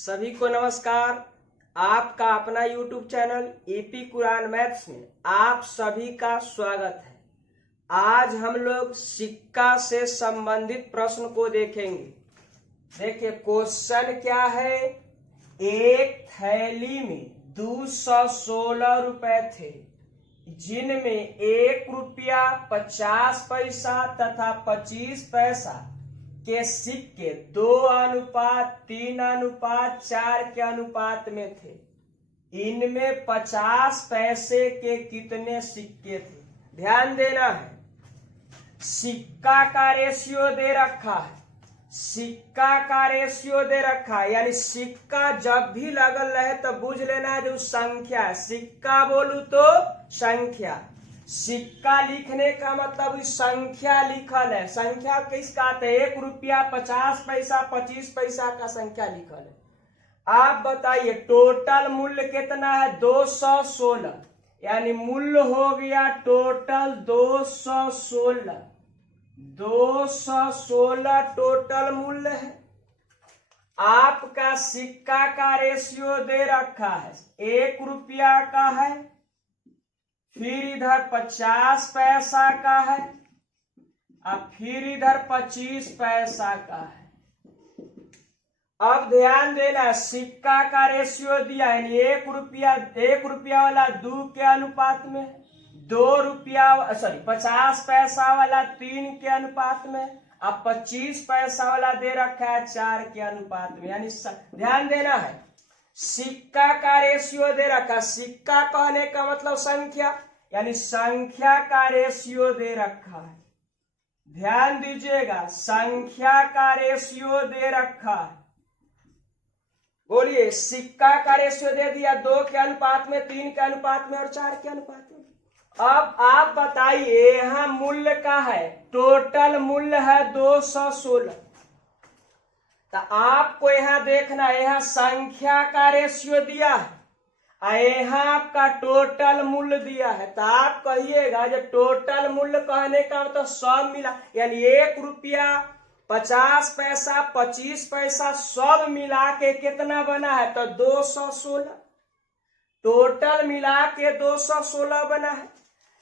सभी को नमस्कार। आपका अपना YouTube channel EP Quran maths में आप सभी का स्वागत है। आज हम लोग सिक्का से संबंधित प्रश्न को देखेंगे। देखिए क्वेश्चन क्या है। एक थैली में 216 रुपए थे, जिनमें 1 रुपया 50 पैसा तथा 25 पैसा के सिक्के 2:3:4 के अनुपात में थे। इनमें 50 पैसे के कितने सिक्के थे? ध्यान देना है, सिक्का का रेशियो दे रखा है। सिक्का का रेशियो दे रखा है, यानी सिक्का जब भी लगल रहे तो बुझ लेना है जो संख्या है। सिक्का बोलू तो संख्या, सिक्का लिखने का मतलब संख्या लिखल है। संख्या किसका आता है? 1 रुपया 50 पैसा 25 पैसा का संख्या लिखल है। आप बताइए टोटल मूल्य कितना है? 216, यानी मूल्य हो गया टोटल 216 टोटल मूल्य है। आपका सिक्का का रेशियो दे रखा है, 1 रुपया का है, फिर इधर 50 पैसा का है और फिर इधर 25 पैसा का है। अब ध्यान देना, सिक्का का रेशियो दिया है, 1 रुपया वाला 2 के अनुपात में, 50 पैसा वाला 3 के अनुपात में, अब 25 पैसा वाला दे रखा है 4 के अनुपात में। यानी ध्यान देना है, सिक्का का रेशियो दे रखा। सिक्का कहने का मतलब संख्या, यानी संख्या का रेशियो दे रखा है। ध्यान दीजिएगा, संख्या का रेशियो दे रखा है। बोलिए, सिक्का का रेशियो दे दिया 2 के अनुपात में, 3 के अनुपात में और 4 के अनुपात में। अब आप बताइए, यहां मूल्य का है, टोटल मूल्य है 216। तो आपको यहां देखना है, यहां संख्या का रेशियो दिया है, यहाँ आपका टोटल मूल्य दिया है। तो आप कहिएगा जब टोटल मूल्य कहने का मतलब सब मिला, यानी 1 रुपया 50 पैसा 25 पैसा सब मिला के कितना बना है? तो 216 टोटल मिला के 216 बना है।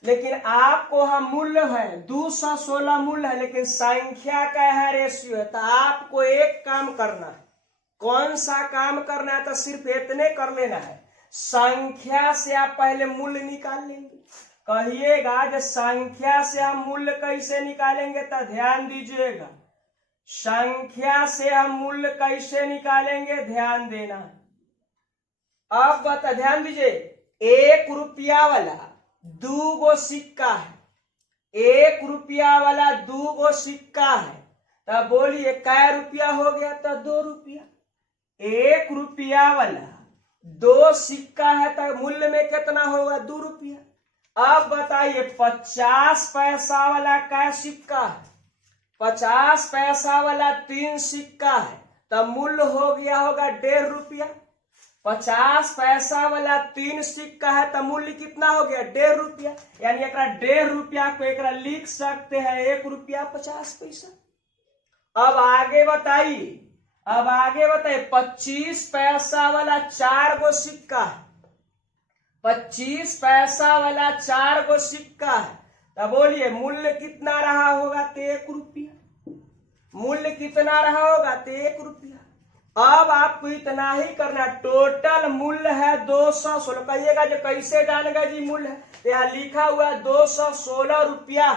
लेकिन आपको हम मूल्य है 216 मूल्य है, लेकिन संख्या का है रेशियो है। तो आपको एक काम करना है। कौन सा काम करना है? तो सिर्फ इतने कर लेना है, संख्या से आप पहले मूल्य निकाल लेंगे। कहिएगा जो संख्या से हम मूल्य कैसे निकालेंगे? तो ध्यान दीजिएगा, संख्या से हम मूल्य कैसे निकालेंगे, ध्यान देना। अब बता, ध्यान दीजिए, 1 रुपया वाला 2 गो सिक्का है, 1 रुपया वाला 2 गो सिक्का है। तब बोलिए कै रुपया हो गया? तो 2 रुपया। 1 रुपया वाला 2 सिक्का है तो मूल्य में कितना होगा? 2 रुपया। अब बताइए 50 पैसा वाला क्या सिक्का है? 50 पैसा वाला 3 सिक्का है, तो मूल्य हो गया होगा 1.5 रुपया। 50 पैसा वाला 3 सिक्का है तो मूल्य कितना हो गया? 1.5 रुपया। यानी 1.5 रुपया को एक लिख सकते हैं 1 रुपया 50 पैसा। अब आगे बताइए, 25 पैसा वाला 4 गो सिक्का है, 25 पैसा वाला 4 गो सिक्का है। तो बोलिए मूल्य कितना रहा होगा? तो 1 रुपया। मूल्य कितना रहा होगा? तो 1 रुपया। अब आपको इतना ही करना, टोटल मूल्य है 216। कहिएगा जो कैसे जान गए जी मूल्य है? तो यहाँ लिखा हुआ है 216 रुपया।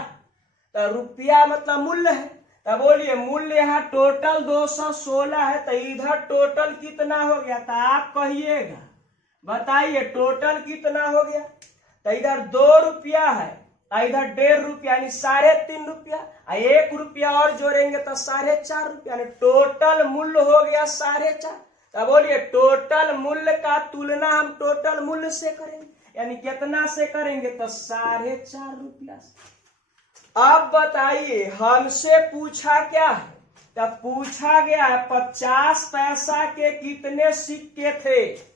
तो रुपया मतलब मूल्य है। तो बोलिए मूल्य यहाँ टोटल 216 है, तो इधर टोटल कितना हो गया? तो आप कहिएगा, बताइए टोटल कितना हो गया? तो इधर 2 रुपया है, इधर 1.5 रुपया, यानी 3.5 रुपया, 1 रुपया और जोड़ेंगे तो 4.5 रुपया, यानी टोटल मूल्य हो गया 4.5। तो बोलिए टोटल मूल्य का तुलना हम टोटल मूल्य से करेंगे, यानी कितना से करेंगे? तो 4.5 रुपया से। अब बताइए हमसे पूछा क्या है? तो पूछा गया है 50 पैसा के कितने सिक्के थे?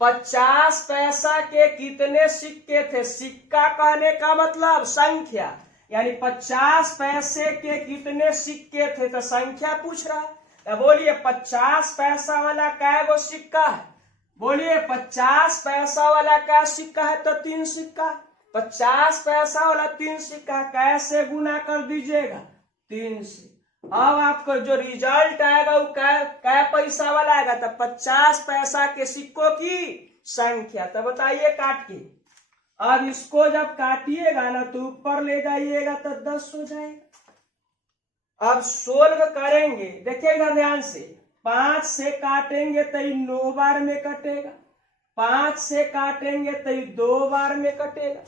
50 पैसा के कितने सिक्के थे? सिक्का कहने का मतलब संख्या, यानी 50 पैसे के कितने सिक्के थे? तो संख्या पूछ रहा है। अब बोलिए 50 पैसा वाला कै गो सिक्का है? बोलिए 50 पैसा वाला क्या सिक्का है? तो 3 सिक्का। 50 पैसा वाला 3 सिक्का कैसे गुना कर दीजिएगा? 3 से। अब आपको जो रिजल्ट आएगा वो क्या पैसा वाला आएगा? तो 50 पैसा के सिक्कों की संख्या। तो बताइए काट के। अब इसको जब काटिएगा ना तो ऊपर ले जाइएगा तो 10 हो जाएगा। अब सोल्व करेंगे, देखिएगा ध्यान से। 5 से काटेंगे तो 9 बार में कटेगा, 5 से काटेंगे तो 2 बार में कटेगा।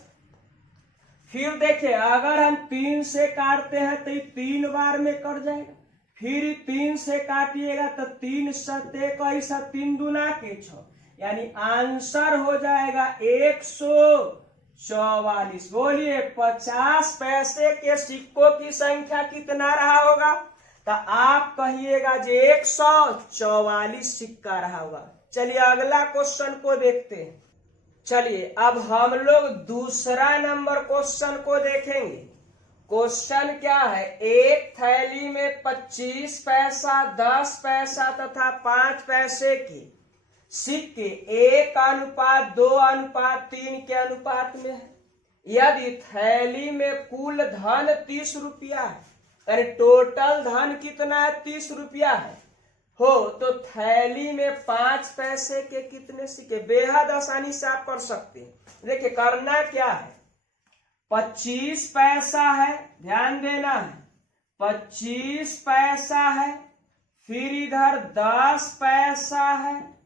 फिर देखिए अगर हम 3 से काटते हैं तो 3 बार में कट जाएगा। फिर 3 से काटिएगा तो 3 सत्ते 3 दूना के 6, यानी आंसर हो जाएगा 144। बोलिए 50 पैसे के सिक्कों की संख्या कितना रहा होगा? तो आप कहिएगा जो 144 सिक्का रहा होगा। चलिए अगला क्वेश्चन को देखते हैं। चलिए अब हम लोग दूसरा नंबर क्वेश्चन को देखेंगे। क्वेश्चन क्या है? एक थैली में 25 पैसा, 10 पैसा तथा 5 पैसे की सिक्के 1:2:3 के अनुपात में है। यदि थैली में कुल धन 30 रुपया है, यानी टोटल धन कितना है? 30 रुपया है हो, तो थैली में 5 पैसे के कितने सिक्के? बेहद आसानी से आप कर सकते हैं। देखिए करना क्या है, 25 पैसा है, ध्यान देना है, 25 पैसा है, फिर इधर 10 पैसा है,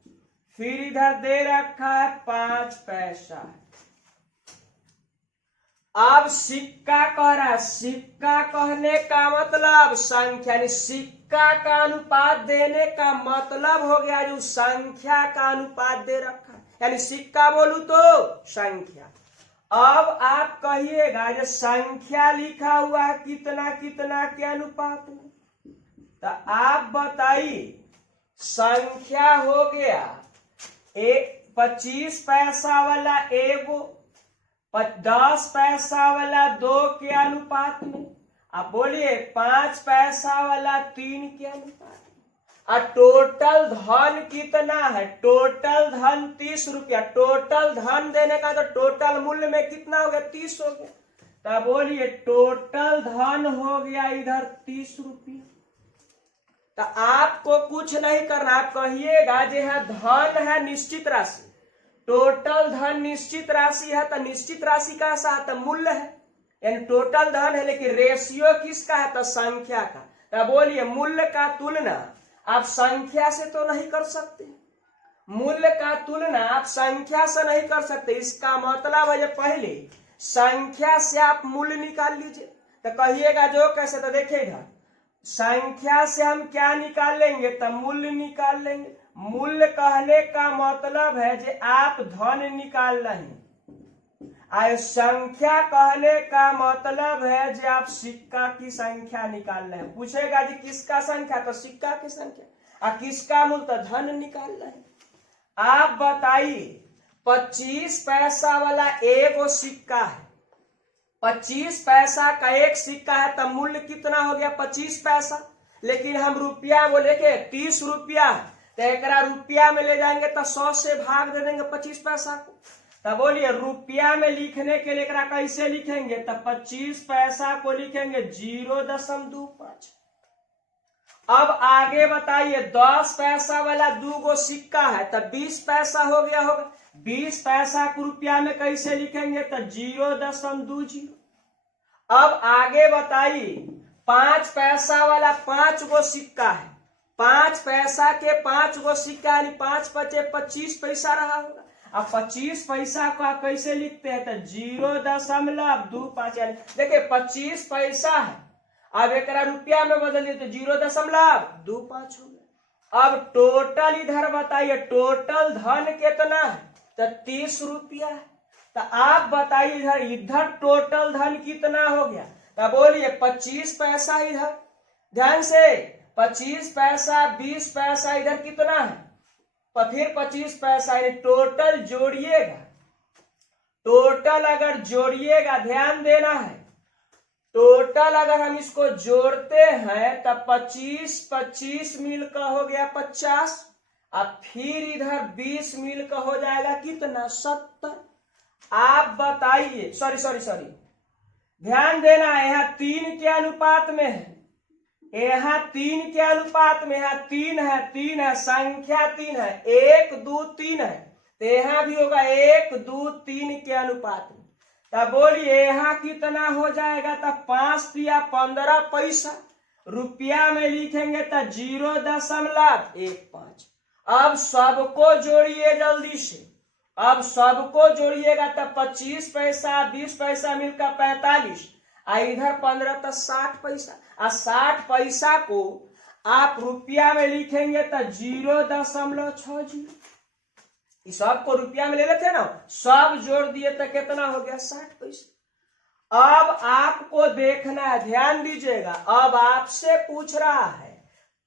फिर इधर दे रखा है 5 पैसा है। अब सिक्का कह रहा है, सिक्का कहने का मतलब संख्या, यानी सिक्का का अनुपात देने का मतलब हो गया जो संख्या का अनुपात दे रखा है, यानी सिक्का बोलू तो संख्या। अब आप कहिएगा जो संख्या लिखा हुआ है कितना कितना के अनुपात में, तो आप बताइए संख्या हो गया 25 पैसा वाला एगो, 10 पैसा वाला 2 के अनुपात में, अब बोलिए 5 पैसा वाला 3 के अनुपात में। और टोटल धन कितना है? टोटल धन 30 रुपया। टोटल धन देने का तो टोटल मूल्य में कितना हो गया? 30 हो गया। तो बोलिए टोटल धन हो गया इधर 30 रुपया। तो आपको कुछ नहीं करना, आप कहिएगा जो है धन है निश्चित राशि, टोटल धन निश्चित राशि है, तो निश्चित राशि का साथ मूल्य है, यानी टोटल धन है, लेकिन रेशियो किसका है? तो संख्या का। तो बोलिए मूल्य का तुलना आप संख्या से तो नहीं कर सकते, मूल्य का तुलना आप संख्या से नहीं कर सकते। इसका मतलब है पहले संख्या से आप मूल्य निकाल लीजिए। तो कहिएगा जो कैसे? तो देखिएगा संख्या से हम क्या निकाल लेंगे? तो मूल्य निकाल लेंगे। मूल्य कहने का मतलब है जो आप धन निकाल रहे हैं, और संख्या कहने का मतलब है जो आप सिक्का की संख्या निकाल रहे हैं। पूछेगा जी किसका संख्या? तो सिक्का की संख्या। और किसका मूल्य? तो धन निकाल रहे हैं। आप बताइए 25 पैसा वाला एगो सिक्का है, 25 पैसा का एक सिक्का है, तब मूल्य कितना हो गया? 25 पैसा। लेकिन हम रुपया बोले के 30 रुपया, तो एक रुपया में ले जाएंगे तो 100 से भाग दे देंगे 25 पैसा को। तब बोलिए रुपया में लिखने के लिए कैसे लिखेंगे? तो 25 पैसा को लिखेंगे 0.25। अब आगे बताइए 10 पैसा वाला 2 गो सिक्का है, तब 20 पैसा हो गया होगा। 20 पैसा को रुपया में कैसे लिखेंगे? तो 0.20। अब आगे बताइए 5 पैसा वाला 5 गो सिक्का है, 5 पैसा के 5 गो सिक्का, यानी 5 पचे 25 पैसा रहा होगा। अब 25 पैसा को आप कैसे लिखते हैं? तो 0.25, यानी देखिए 25 पैसा है, अब एक रुपया में बदल दिए तो 0.25 हो गया। अब टोटल इधर बताइए टोटल धन कितना है? तो 30 रुपया है। तो आप बताइए इधर टोटल धन कितना हो गया? तो बोलिए 25 पैसा इधर, ध्यान से 25 पैसा, 20 पैसा इधर कितना है? फिर 25 पैसा, टोटल जोड़िएगा। टोटल अगर जोड़िएगा, ध्यान देना है, टोटल अगर हम इसको जोड़ते हैं तब 25 मिल का हो गया 50, अब फिर इधर 20 मिल का हो जाएगा कितना 70। आप बताइए, सॉरी ध्यान देना है, यहाँ 3 के अनुपात में है, यहाँ 3 के अनुपात में, यहाँ 3 है, संख्या 3 है, 1 2 3 है, तो यहाँ भी होगा 1 2 3 के अनुपात में। तब बोलिए यहाँ कितना हो जाएगा, तब 5 या 15 पैसा, रुपया में लिखेंगे तो 0.15। अब सबको जोड़िए जल्दी से, अब सबको जोड़िएगा तब 25 पैसा 20 पैसा मिलकर 45, इधर 15 तो 60 पैसा, 60 पैसा को आप रुपया में लिखेंगे तो 0.60। इस सबको रुपया में ले लेते हैं ना, सब जोड़ दिए तो कितना हो गया 60 पैसा। अब आपको देखना है, ध्यान दीजिएगा, अब आपसे पूछ रहा है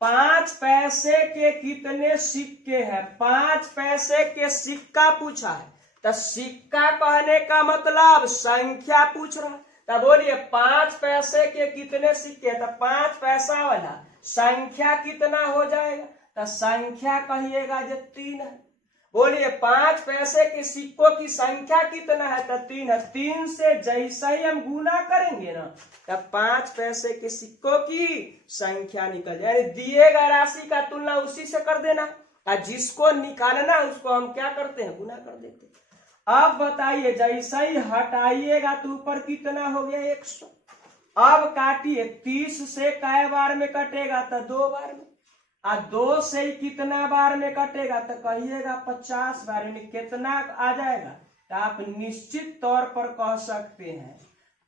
5 पैसे के कितने सिक्के हैं, 5 पैसे के सिक्का पूछा है, तो सिक्का कहने का मतलब संख्या पूछ रहा है। तो बोलिए 5 पैसे के कितने सिक्के, तो 5 पैसा वाला संख्या कितना हो जाएगा, तो संख्या कहिएगा जो 3 है। बोलिए 5 पैसे के सिक्कों की संख्या कितना है, तो 3 है। 3 से जैसा ही हम गुना करेंगे ना, तब 5 पैसे के सिक्कों की संख्या निकल जाए, यानी दिए गए राशि का तुलना उसी से कर देना, और जिसको निकालना उसको हम क्या करते हैं, गुना कर देते हैं। अब बताइए जैसा ही हटाइएगा तो ऊपर कितना हो गया 100। अब काटिए, 30 से कै बार में कटेगा, तो 2 बार में, और 2 से ही कितना बार में कटेगा, तो कहिएगा 50 बार में। कितना आ जाएगा, तो आप निश्चित तौर पर कह सकते हैं,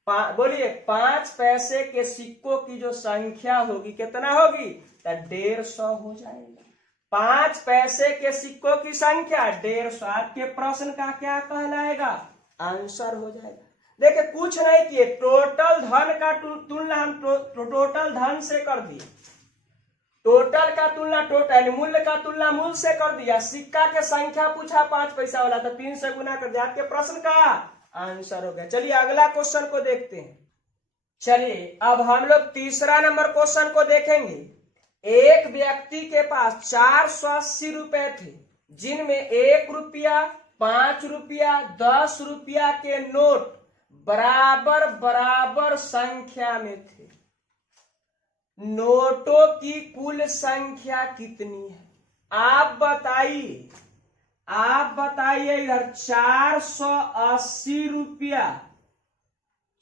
बोलिए 5 पैसे के सिक्कों की जो संख्या होगी कितना होगी, तो 150 हो जाएगा। 5 पैसे के सिक्कों की संख्या 150, आपके प्रश्न का क्या कहलाएगा, आंसर हो जाएगा। देखिए कुछ नहीं किए, टोटल धन का तुलना हम टोटल धन से कर दिए, टोटल का तुलना टोटल, मूल्य का तुलना मूल्य से कर दिया, सिक्का के संख्या पूछा 5 पैसा वाला, तो 3 से गुना कर दिया, आपके प्रश्न का आंसर हो गया। चलिए अगला क्वेश्चन को देखते हैं। चलिए अब हम लोग तीसरा नंबर क्वेश्चन को देखेंगे। एक व्यक्ति के पास 480 रुपए थे, जिनमें 1 रुपया 5 रुपया 10 रुपया के नोट बराबर बराबर संख्या में थे। नोटों की कुल संख्या कितनी है, आप बताइए, आप बताइए। इधर 480 रुपया,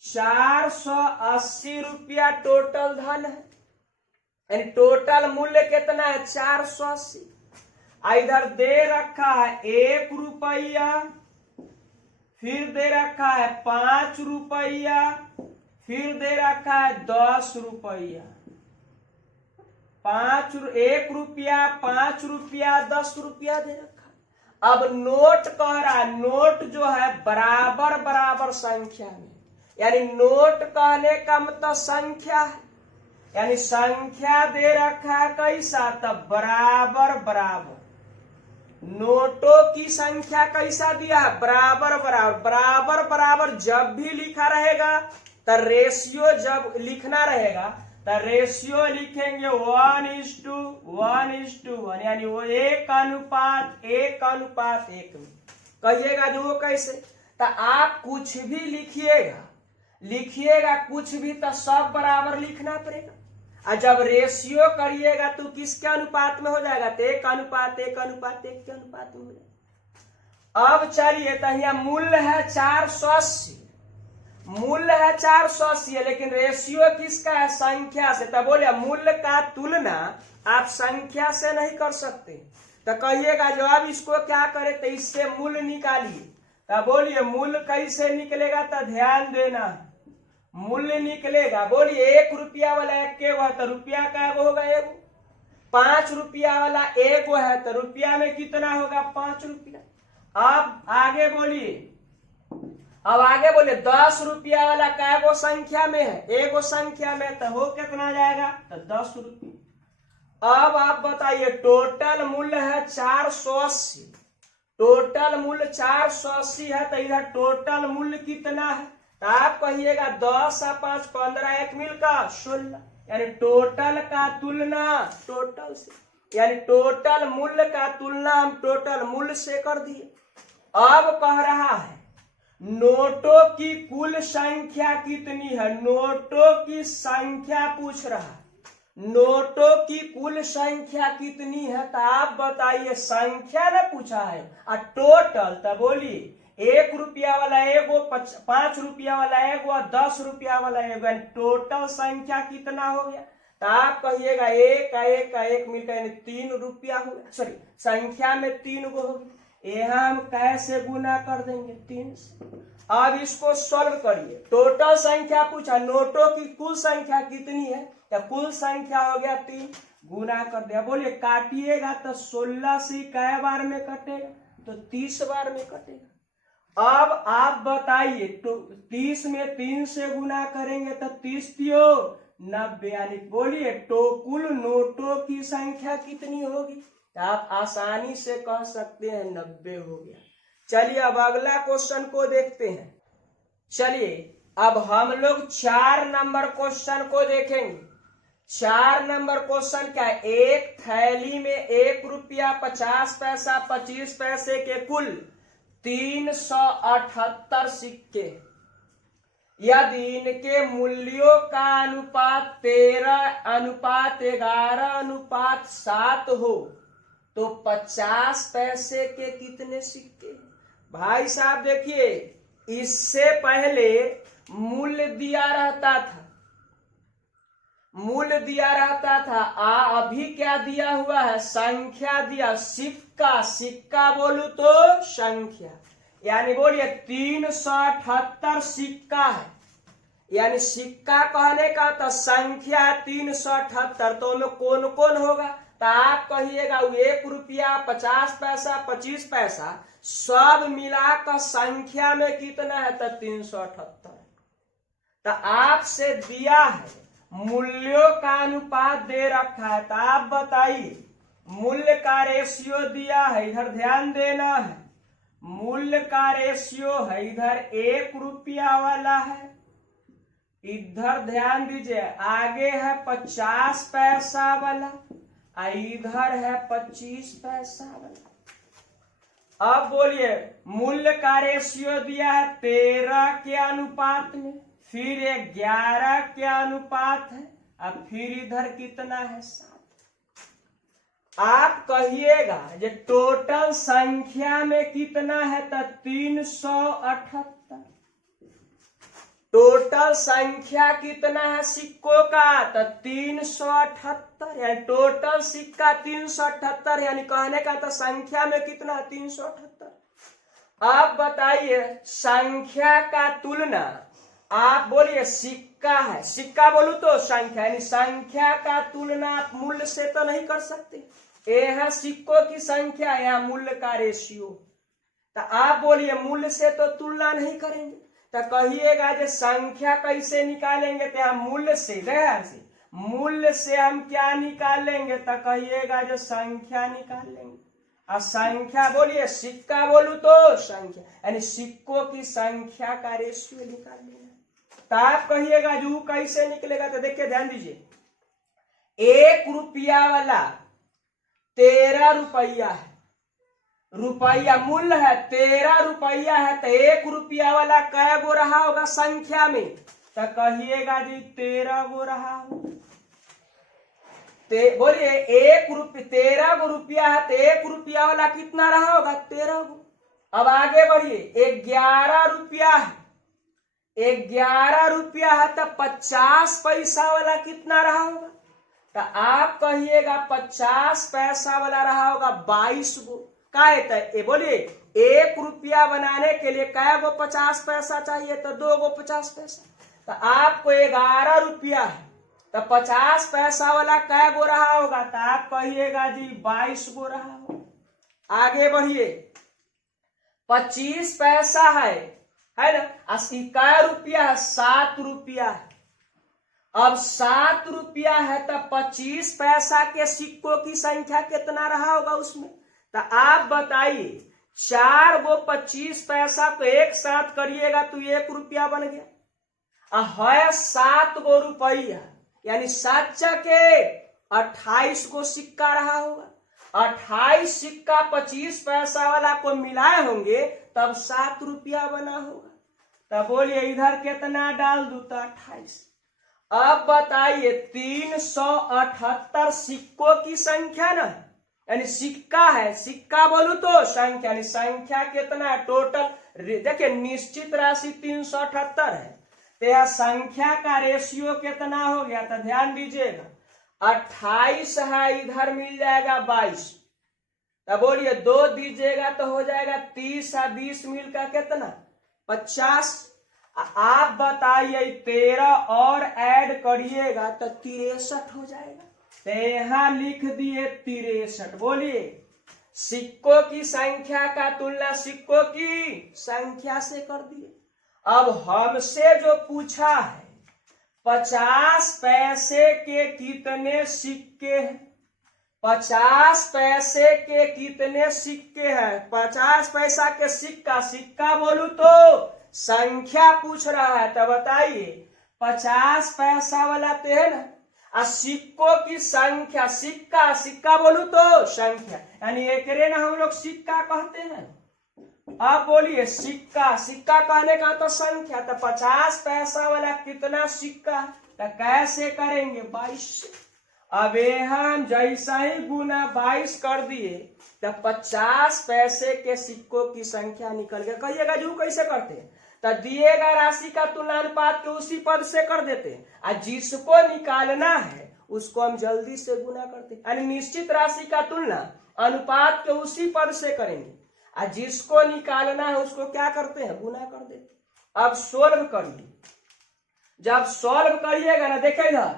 480 रुपया टोटल धन है, यानी टोटल मूल्य कितना है 480। इधर दे रखा है 1 रुपया, फिर दे रखा है 5 रुपया, फिर दे रखा है 10 रुपया। 1 रुपया 5 रुपया 10 रुपया दे रखा। अब नोट कह रहा है, नोट जो है बराबर बराबर संख्या में, यानी नोट कहने का मतलब संख्या है, यानी संख्या दे रखा है कैसा, तब बराबर बराबर। नोटों की संख्या कैसा दिया है, बराबर बराबर। बराबर बराबर जब भी लिखा रहेगा तो रेशियो, जब लिखना रहेगा तो रेशियो लिखेंगे 1:1:1, यानी वो 1:1:1 में। कहिएगा जो वो कैसे, तो आप कुछ भी लिखिएगा कुछ भी, तो सब बराबर लिखना पड़ेगा। और जब रेशियो करिएगा तो किसके अनुपात में हो जाएगा, तो 1:1:1 के अनुपात में हो जाएगा। अब चलिए, तो यहाँ मूल्य है 480, मूल्य है 480 है, लेकिन रेशियो किसका है, संख्या से। तो बोलिए मूल्य का तुलना आप संख्या से नहीं कर सकते, तो कहिएगा जो अब इसको क्या करे, तो इससे मूल्य निकालिए। तो बोलिए मूल्य कैसे निकलेगा, तो ध्यान देना, मूल्य निकलेगा। बोलिए 1 रुपया वाला 1 है, तो रुपया का होगा 1। 5 रुपया वाला 1 है, तो रुपया में कितना होगा 5 रुपया। अब आगे बोलिए, अब आगे बोले 10 रुपया वाला क्या संख्या में है, 1 संख्या में, तो हो कितना जाएगा, तो 10 रुपया। अब आप बताइए टोटल मूल्य है 480, टोटल मूल्य 480 है, तो इधर टोटल मूल्य कितना है, तो आप कहिएगा 10 और 5 15, एक मिलकर 16, यानी टोटल का तुलना टोटल से, यानी टोटल मूल्य का तुलना हम टोटल मूल्य से कर दिए। अब कह रहा है नोटों की कुल संख्या कितनी है, नोटों की संख्या पूछ रहा है, नोटों की कुल संख्या कितनी है। तो आप बताइए, संख्या ने पूछा है और टोटल, तो बोलिए 1 रुपया वाला एगो, 5 रुपया वाला एगो और 10 रुपया वाला एगो, टोटल संख्या कितना हो गया। तो आप कहिएगा 1 का 1 का 1 मिलकर यानी 3 रुपया हो गया, सॉरी संख्या में 3 गो होगी। यहाँ हम कैसे गुना कर देंगे 3 से। अब इसको सॉल्व करिए, टोटल संख्या पूछा, नोटों की कुल संख्या कितनी है, तो कुल संख्या हो गया 3, गुना कर दिया। बोलिए काटिएगा तो 16 से कै बार में कटेगा, तो 30 बार में कटेगा। अब आप बताइए, तो 30 में 3 से गुना करेंगे तो 30 तियो 90, यानी बोलिए तो कुल नोटों की संख्या कितनी होगी। आप आसानी से कह सकते हैं 90 हो गया। चलिए अब अगला क्वेश्चन को देखते हैं। चलिए अब हम लोग 4 नंबर क्वेश्चन को देखेंगे। 4 नंबर क्वेश्चन क्या है, एक थैली में 1 रुपया 50 पैसा 25 पैसे के कुल 378 सिक्के, यदि इनके मूल्यों का अनुपात 13:11:7 हो तो 50 पैसे के कितने सिक्के। भाई साहब देखिए, इससे पहले मूल्य दिया रहता था, मूल्य दिया रहता था, अभी क्या दिया हुआ है, संख्या दिया, सिक्का, सिक्का बोलू तो संख्या, यानी बोलिए 378 सिक्का है, यानी सिक्का कहने का तो संख्या 378, तो उनमें कौन कौन होगा। तो आप कहिएगा 1 रुपया 50 पैसा 25 पैसा सब मिलाकर संख्या में कितना है, तो 378। तो आपसे दिया है मूल्यों का अनुपात दे रखा है, तो आप बताइए मूल्य का रेशियो दिया है, इधर ध्यान देना है, मूल्य का रेशियो है, इधर 1 रुपया वाला है, इधर ध्यान दीजिए आगे है 50 पैसा वाला, इधर है 25 पैसा वाला। अब बोलिए मूल्य का रेशियो दिया है 13 के अनुपात में, फिर 11 के अनुपात है, अब फिर इधर कितना है 7। आप कहिएगा जो टोटल संख्या में कितना है, तो 378। टोटल संख्या कितना है सिक्कों का, तो 378, यानी टोटल सिक्का 378, यानी कहने का तो संख्या में कितना है 378। अब बताइए संख्या का तुलना, आप बोलिए सिक्का है, सिक्का बोलू तो संख्या, यानी संख्या का तुलना आप मूल्य से तो नहीं कर सकते, ये है सिक्कों की संख्या, यहाँ मूल्य का रेशियो। तो आप बोलिए मूल्य से तो तुलना नहीं करेंगे, तो कहिएगा जो संख्या कैसे निकालेंगे, तो यहाँ मूल्य से, मूल्य से हम क्या निकालेंगे, तो कहिएगा जो संख्या निकाल लेंगे। और संख्या बोलिए सिक्का बोलू तो संख्या, यानी सिक्कों की संख्या का रेशियो निकाल लेंगे। तो आप कहिएगा जो कैसे निकलेगा, तो देखिए ध्यान दीजिए, 1 रुपया वाला 13 रुपया है, रुपया मूल्य है 13 रुपया है, तो 1 रुपया वाला कै गो रहा होगा संख्या में, तो कहिएगा जी 13 गो रहा होगा। बोलिए 13 गो रुपया है, तो 1 रुपया वाला कितना रहा होगा 13 गो। अब आगे बढ़िए, 11 रुपया है, 11 रुपया है, तो 50 पैसा वाला कितना रहा होगा, तो आप कहिएगा 50 पैसा वाला रहा होगा 22 गो। का बोलिए 1 रुपया बनाने के लिए कै गो 50 पैसा चाहिए, तो 2 गो 50 पैसा, तो आपको 11 रुपया है, तो 50 पैसा वाला कै गो रहा होगा, तो आप कहिएगा जी 22 गो रहा होगा। आगे बढ़िए, 25 पैसा है ना, 80 कै रुपया है 7 रुपया है। अब 7 रुपया है, तो 25 पैसा के सिक्कों की संख्या कितना रहा होगा उसमें, तो आप बताइए 4 गो 25 पैसा तो एक साथ करिएगा तो 1 रुपया बन गया। है 7 गो रुपया, यानी 7 के 28 गो सिक्का रहा होगा। 28 सिक्का 25 पैसा वाला को मिलाए होंगे तब 7 रुपया बना होगा। तब बोलिए इधर कितना डाल दूं तो 28। अब बताइए 378 सिक्कों की संख्या ना, यानी सिक्का है, सिक्का बोलू तो संख्या, यानी संख्या कितना है टोटल। देखिए निश्चित राशि 378 है तो यह संख्या का रेशियो कितना हो गया, तो ध्यान दीजिएगा 28 है, इधर मिल जाएगा 22। तब बोलिए 2 दीजिएगा तो हो जाएगा 30 है, 20 मिलकर कितना 50। आप बताइए 13 और ऐड करिएगा तो 63 हो जाएगा। तो यहां लिख दिए 63। बोलिए सिक्कों की संख्या का तुलना सिक्कों की संख्या से कर दिए। अब हमसे जो पूछा है 50 पैसे के कितने सिक्के हैं, 50 पैसे के कितने सिक्के हैं, 50 पैसा के सिक्का, सिक्का बोलू तो संख्या पूछ रहा है। तो बताइए 50 पैसा वाला तो है ना, और सिक्कों की संख्या, सिक्का, सिक्का बोलू तो संख्या, यानी एक रे ना हम लोग सिक्का कहते हैं। अब बोलिए सिक्का, सिक्का कहने का तो संख्या, तो 50 पैसा वाला कितना सिक्का, तो कैसे करेंगे 22 से। अब हम जैसा ही गुना 22 कर दिए तो 50 पैसे के सिक्कों की संख्या निकल गया। कहिएगा जी कैसे करते हैं, तो दिएगा राशि का तुलनानुपात के उसी पद से कर देते हैं, और जिसको निकालना है उसको हम जल्दी से गुना करते हैं। यानी निश्चित राशि का तुलना अनुपात के उसी पद से करेंगे, और जिसको निकालना है उसको क्या करते हैं गुना कर देते। अब सोल्व करिए, जब सोल्व करिएगा ना देखिए इधर,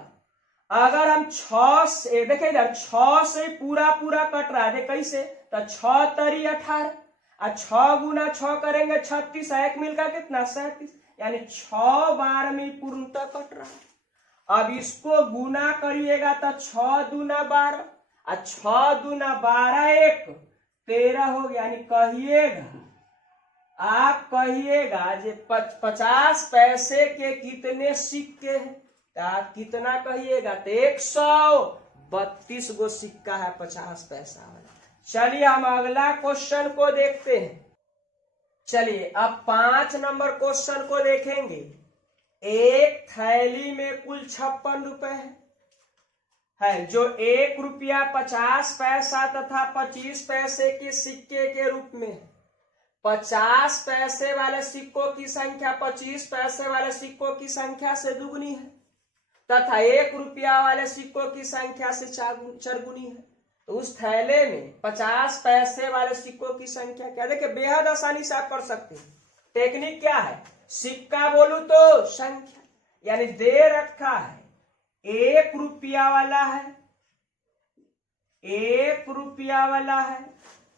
अगर हम 6 से, देखिए इधर 6 से पूरा पूरा कट रहा है कैसे, तो 6 तरी 18, और 6 गुना 6 करेंगे 36, 1 मिलकर कितना 37, यानी 6 बार में पूर्णतः कट रहा है। अब इसको गुना करिएगा तो 6 दूना 12, और 6 दूना 12 1 13 हो गया। यानी कहिएगा, आप कहिएगा जे 50 पैसे के कितने सिक्के हैं, तो आप कितना कहिएगा, तो 132 गो सिक्का है 50 पैसा वाला। चलिए हम अगला क्वेश्चन को देखते हैं। चलिए अब 5 नंबर क्वेश्चन को देखेंगे। एक थैली में कुल 56 रुपए है जो 1 रुपया 50 पैसा तथा 25 पैसे के सिक्के के रूप में है। 50 पैसे वाले सिक्कों की संख्या 25 पैसे वाले सिक्कों की संख्या से दुगुनी है तथा 1 रुपया वाले सिक्कों की संख्या से चरगुनी है। तो उस थैले में 50 पैसे वाले सिक्कों की संख्या क्या, देखिए बेहद आसानी से आप कर सकते हैं। टेक्निक क्या है, सिक्का बोलू तो संख्या, यानी दे रखा है 1 रुपया वाला है, 1 रुपया वाला है,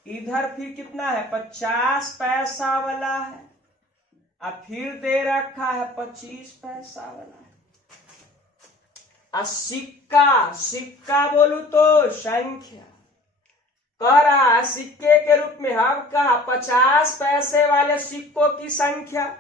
इधर फिर कितना है 50 पैसा वाला है, और फिर दे रखा है 25 पैसा वाला है। सिक्का, सिक्का बोलू तो संख्या, कह रहा है सिक्के के रूप में हम कहा 50 पैसे वाले सिक्कों की संख्या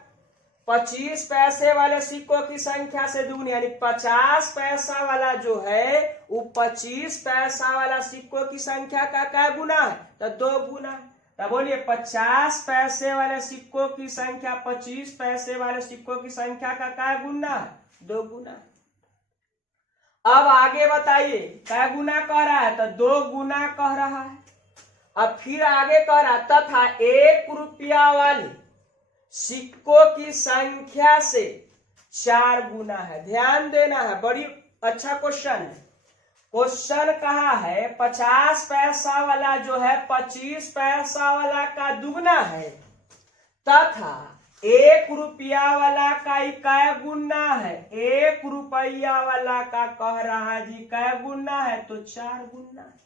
25 पैसे वाले सिक्कों की संख्या से दुगनी, यानी 50 पैसा वाला जो है वो 25 पैसा वाला सिक्कों की संख्या का क्या गुना है, तो 2 गुना। तो बोलिए 50 पैसे वाले सिक्कों की संख्या 25 पैसे वाले सिक्कों की संख्या का क्या गुना है, 2 गुना। अब आगे बताइए क्या गुना कह रहा है, तो 2 गुना कह रहा है। अब फिर आगे कह रहा तथा 1 रुपया वाले सिक्कों की संख्या से 4 गुना है। ध्यान देना है, बड़ी अच्छा क्वेश्चन है। क्वेश्चन कहा है 50 पैसा वाला जो है 25 पैसा वाला का दुगना है तथा 1 रुपया वाला का क्या गुना है, 1 रुपया वाला का कह रहा है जी क्या गुना है, तो 4 गुना है।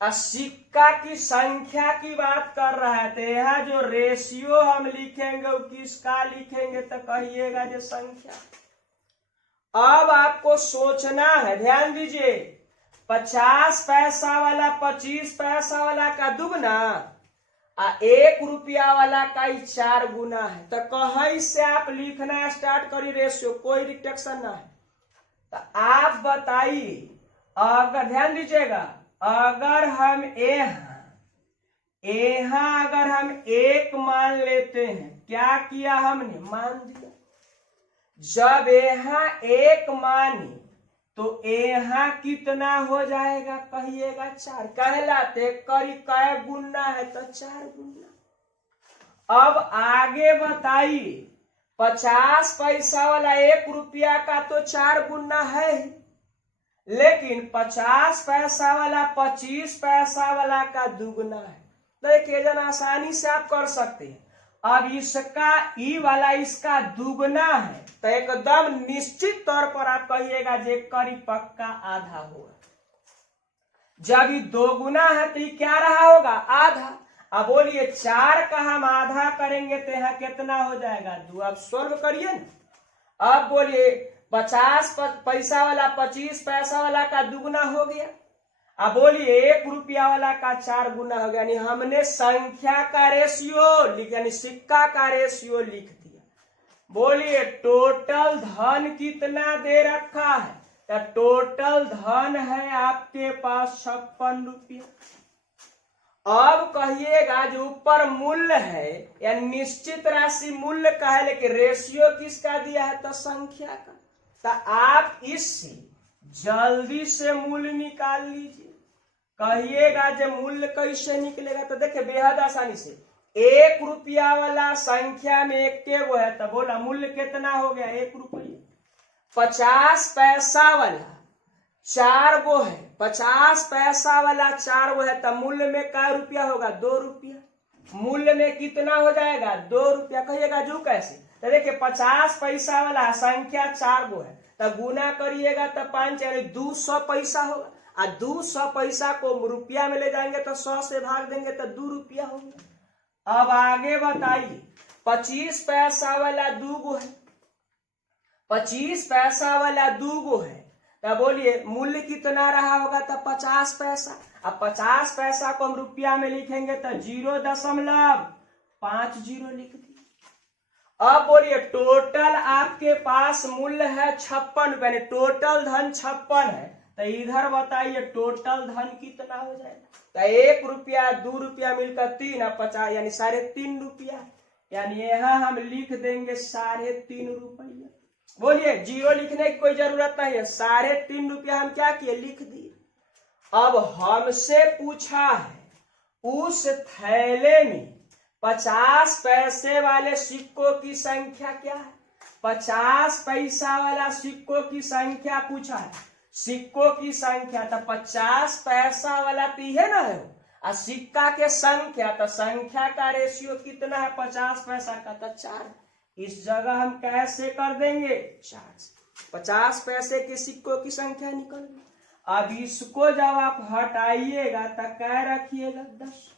सिक्का की संख्या की बात कर रहा है, तो यहाँ जो रेशियो हम लिखेंगे वो किसका लिखेंगे, तो कहिएगा जो संख्या। अब आपको सोचना है, ध्यान दीजिए 50 पैसा वाला 25 पैसा वाला का दुगना 1 रुपया वाला का ही 4 गुना है। तो कहीं से आप लिखना स्टार्ट करी रेशियो, कोई रिटेक्शन ना है। तो आप बताइए, अगर ध्यान दीजिएगा, अगर हम यहाँ अगर हम 1 मान लेते हैं, क्या किया हमने, मान दिया। जब यहाँ 1 मानी तो यहाँ कितना हो जाएगा, कहिएगा 4। कहलाते करी कै गुना है, तो 4 गुना। अब आगे बताइए, 50 पैसा वाला 1 रुपया का तो 4 गुना है, लेकिन 50 पैसा वाला 25 पैसा वाला का दुगना है। देखिए जन आसानी से आप कर सकते हैं। अब इसका ई वाला इसका दुगना है, तो एकदम निश्चित तौर पर आप कहिएगा जे करी पक्का आधा होगा। जब ये 2 गुना है तो ये क्या रहा होगा, आधा। अब बोलिए 4 का हम आधा करेंगे तो यहाँ कितना हो जाएगा, 2। अब सोल्व करिए ना। अब बोलिए 50 पैसा वाला 25 पैसा वाला का दुगना हो गया। अब बोलिए 1 रुपया वाला का 4 गुना हो गया। यानी हमने संख्या का रेशियो यानी सिक्का का रेशियो लिख दिया। बोलिए टोटल धन कितना दे रखा है, तो टोटल धन है आपके पास 56 रुपया। अब कहिएगा जो ऊपर मूल्य है या निश्चित राशि मूल्य का है, लेकिन रेशियो किसका दिया है, तो संख्या का। तो आप इससे जल्दी से मूल्य निकाल लीजिए। कहिएगा जब मूल्य कैसे निकलेगा, तो देखिए बेहद आसानी से 1 रुपया वाला संख्या में 1 गो है, तो बोला मूल्य कितना हो गया, 1 रुपया। 50 पैसा वाला 4 गो है, 50 पैसा वाला 4 गो है, तो मूल्य में क्या रुपया होगा, 2 रुपया। मूल्य में कितना हो जाएगा, 2 रुपया। कहिएगा जो कैसे, तो देखिए 50 पैसा वाला संख्या 4 गो है, तो गुना करिएगा तो 5 यानी 200 पैसा होगा। और 200 पैसा को रुपया में ले जाएंगे तो 100 से भाग देंगे तो 2 रुपया होगा। अब आगे बताइए, 25 पैसा वाला 2 गो है, 25 पैसा वाला 2 गो है, तो बोलिए मूल्य कितना रहा होगा, तो 50 पैसा। अब 50 पैसा को हम रुपया में लिखेंगे तो 0.50 लिख दिए। अब बोलिए टोटल आपके पास मूल्य है 56 रुपए, टोटल धन 56 है, तो इधर बताइए टोटल धन कितना हो जाएगा, तो 1 रुपया 2 रुपया मिलकर 3 और 50 यानी 3.5 रुपया। यानी यहाँ हम लिख देंगे 3.5 रुपया। बोलिए 0 लिखने की कोई जरूरत नहीं है, 3.5 रुपया हम क्या किए, लिख दिए। अब हमसे पूछा है उस थैले में 50 पैसे वाले सिक्कों की संख्या क्या है। 50 पैसा वाला सिक्कों की संख्या पूछा है, सिक्कों की संख्या, तो 50 पैसा वाला तो है ना है, और सिक्का के संख्या, तो संख्या का रेशियो कितना है 50 पैसा का, तो 4। इस जगह हम कैसे कर देंगे, 4। 50 पैसे के सिक्कों की संख्या निकल गई। अब इसको जब आप हटाइएगा तो क्या रखिएगा, 10।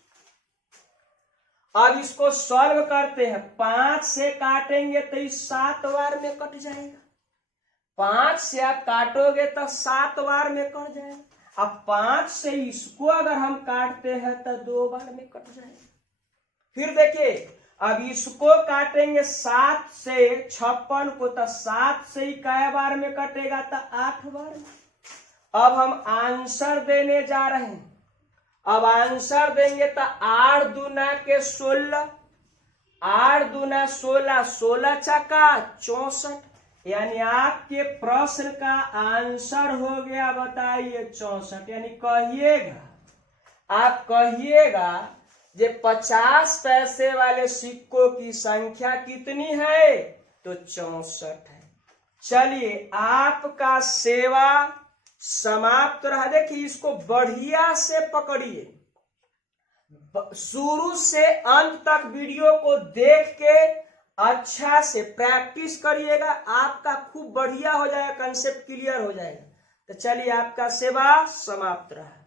अब इसको सॉल्व करते हैं, 5 से काटेंगे तो इस 7 बार में कट जाएगा। 5 से आप काटोगे तो 7 बार में कट जाएगा। अब 5 से इसको अगर हम काटते हैं तो 2 बार में कट जाएगा। फिर देखिए अब इसको काटेंगे 7 से 56 को, तो 7 से ही कै बार में कटेगा, तो 8 बार में। अब हम आंसर देने जा रहे हैं। अब आंसर देंगे तो 8 दूना के 16, 8 दूना 16, 16 चक्का 64। यानी आपके प्रश्न का आंसर हो गया, बताइए 64। यानी कहिएगा, आप कहिएगा जे 50 पैसे वाले सिक्कों की संख्या कितनी है, तो 64 है। चलिए आपका सेवा समाप्त रहा। देखिए इसको बढ़िया से पकड़िए, शुरू से अंत तक वीडियो को देख के अच्छा से प्रैक्टिस करिएगा, आपका खूब बढ़िया हो जाएगा, कंसेप्ट क्लियर हो जाएगा। तो चलिए आपका सेवा समाप्त रहा।